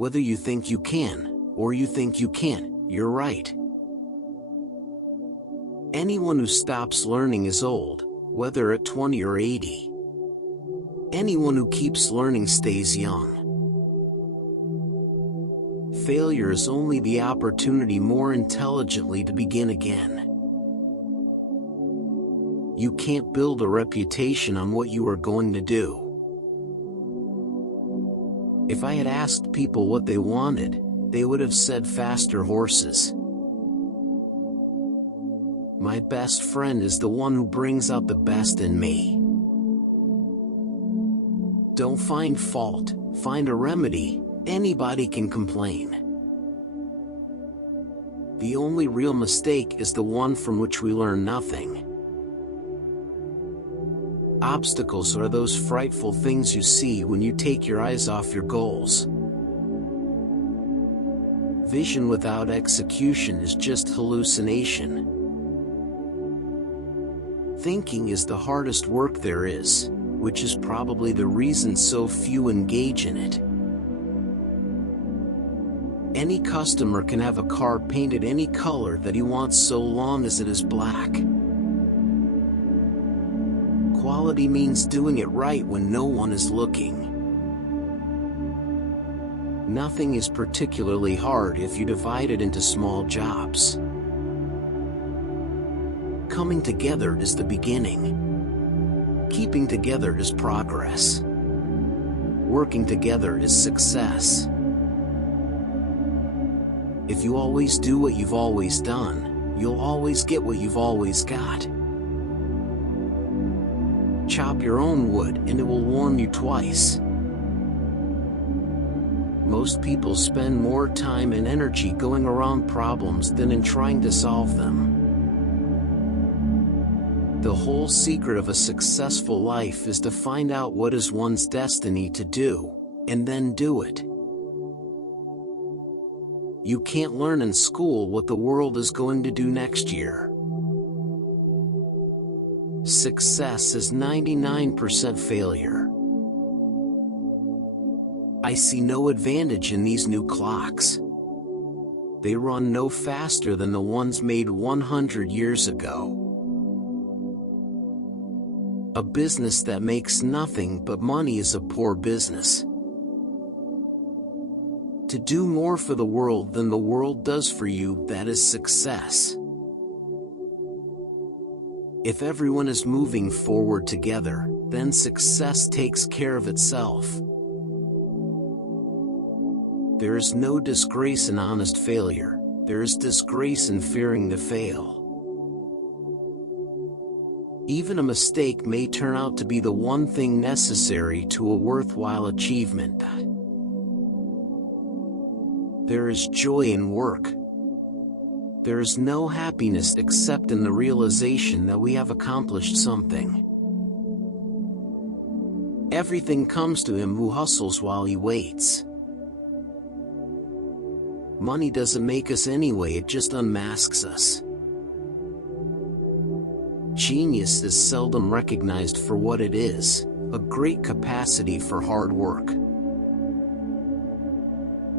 Whether you think you can, or you think you can't, you're right. Anyone who stops learning is old, whether at 20 or 80. Anyone who keeps learning stays young. Failure is only the opportunity more intelligently to begin again. You can't build a reputation on what you are going to do. If I had asked people what they wanted, they would have said faster horses. My best friend is the one who brings out the best in me. Don't find fault, find a remedy. Anybody can complain. The only real mistake is the one from which we learn nothing. Obstacles are those frightful things you see when you take your eyes off your goals. Vision without execution is just hallucination. Thinking is the hardest work there is, which is probably the reason so few engage in it. Any customer can have a car painted any color that he wants so long as it is black. Quality means doing it right when no one is looking. Nothing is particularly hard if you divide it into small jobs. Coming together is the beginning. Keeping together is progress. Working together is success. If you always do what you've always done, you'll always get what you've always got. Chop your own wood and it will warm you twice. Most people spend more time and energy going around problems than in trying to solve them. The whole secret of a successful life is to find out what is one's destiny to do, and then do it. You can't learn in school what the world is going to do next year. Success is 99% failure. I see no advantage in these new clocks. They run no faster than the ones made 100 years ago. A business that makes nothing but money is a poor business. To do more for the world than the world does for you, that is success. If everyone is moving forward together, then success takes care of itself. There is no disgrace in honest failure. There is disgrace in fearing to fail. Even a mistake may turn out to be the one thing necessary to a worthwhile achievement. There is joy in work. There is no happiness except in the realization that we have accomplished something. Everything comes to him who hustles while he waits. Money doesn't make us anyway, it just unmasks us. Genius is seldom recognized for what it is, a great capacity for hard work.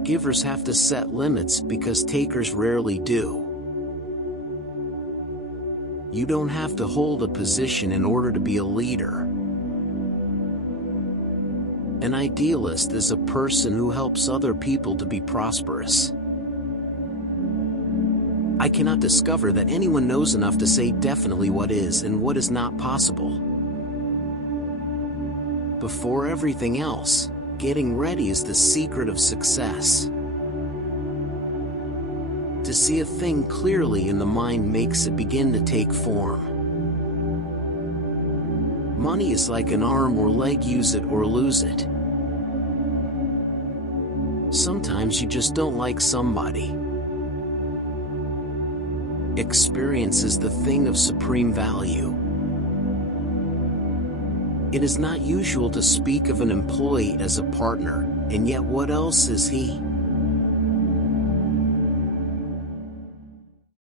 Givers have to set limits because takers rarely do. You don't have to hold a position in order to be a leader. An idealist is a person who helps other people to be prosperous. I cannot discover that anyone knows enough to say definitely what is and what is not possible. Before everything else, getting ready is the secret of success. To see a thing clearly in the mind makes it begin to take form. Money is like an arm or leg, use it or lose it. Sometimes you just don't like somebody. Experience is the thing of supreme value. It is not usual to speak of an employee as a partner, and yet what else is he?